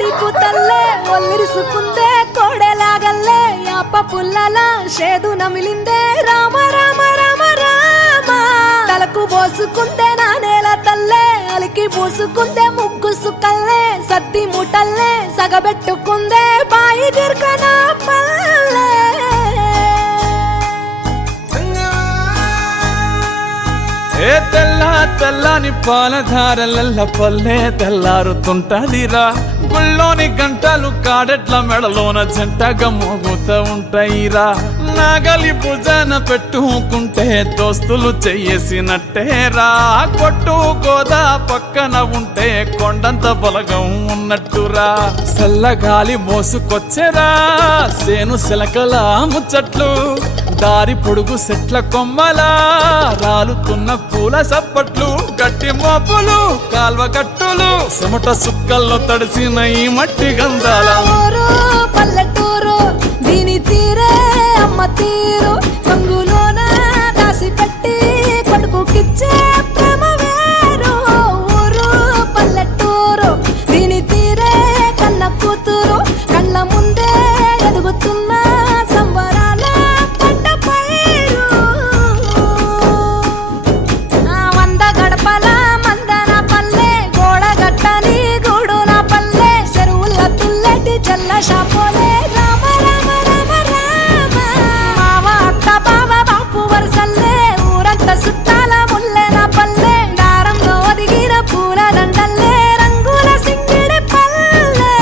కోడి కూతల్లే ఒల్లిరుసుకుందే కోడెలాగల్లే యాప పుల్లల షేదు నమిలిందే రామ రామ రామ రామ తలకు పోసుకుందే నా నేల తల్లే అలికి పూసుకుందే ముగ్గు సుక్కల్లే సత్తి ముటల్లే సగబెట్టుకుందే బాయి గిర్కన పల్లె ఏ తెల్ల తెల్లని పాలధారలల్ల పల్లె తెల్లారుతుంటదిరా గుళ్ళోని గంటలు కాడెట్ల మెడలోన జంటగా మోగుతూ ఉంటాయిరా నాగలి భుజాన పెట్టుకుంటే దోస్తులు చెయ్యేసినట్టేరా కొట్టు గోదా పక్కన ఉంటే కొండంత బలగం ఉన్నట్టురా చల్లగాలి మోసుకొచ్చెరా సేను సిలకల ముచ్చట్లు దారి పొడుగు సెట్ల కొమ్మలా రాలుతున్న పూల సప్పట్లు గట్టి మోపులు కాల్వ గట్టులు చెమట సుక్కల్లో తడిసిన ఈ మట్టి గంధాల పల్లెటూరు దీని తీరే అమ్మ తీరు కంగులోన దాసి పెట్టి కొడుకుకిచ్చే ప్రేమ వేరు ఊరు పల్లెటూరు దీని తీరే కన్న కూతురు కళ్ళ ముందే ఎదుగుతున్న సంబరాల పంట పైరు వంద గడపల మందన పల్లె గోడ గట్టని గూడున పల్లె చెరువుల తుల్లటి చల్ల షాపోలే రామ రామ రామ రామ మావ అత్త బావ బాపు వరసల్లే ఊరంతా సుట్టాల ముల్లెన పల్లె దారంలో ఒదిగిన పూల దండల్లే రంగుల సింగిడి పల్లె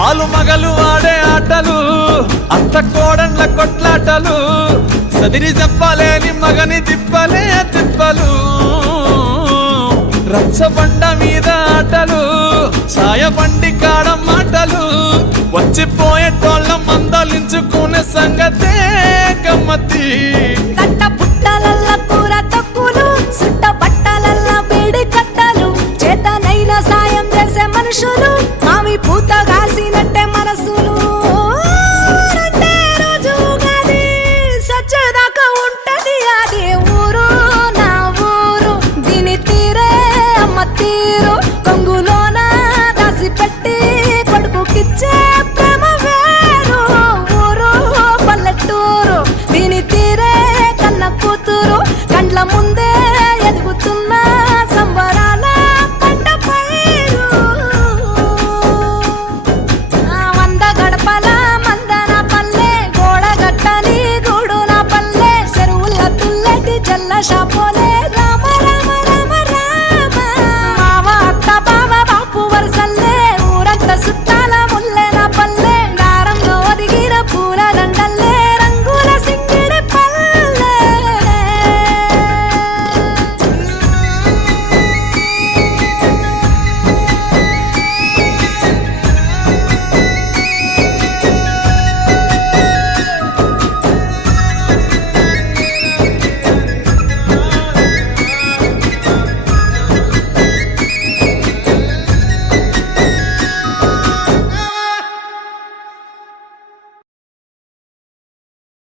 ఆలు మగలు ఆడే ఆటలు అత్త కోడన్ల కొట్లాటలు సదిరి చెప్పలేని మగని తిప్పలే తిప్పలు రచ్చబండ మీద ఆటలు ఛాయబండి కాడ మాటలు వచ్చిపోయేటోళ్ళ మందలించుకునే సంగతే గమ్మతి కట్ట పుట్టలల్ల కూర తక్కులు సుట్ట బట్టలల్ల వేడి కట్టలు చేతనైన సాయం చేసే మనుషులు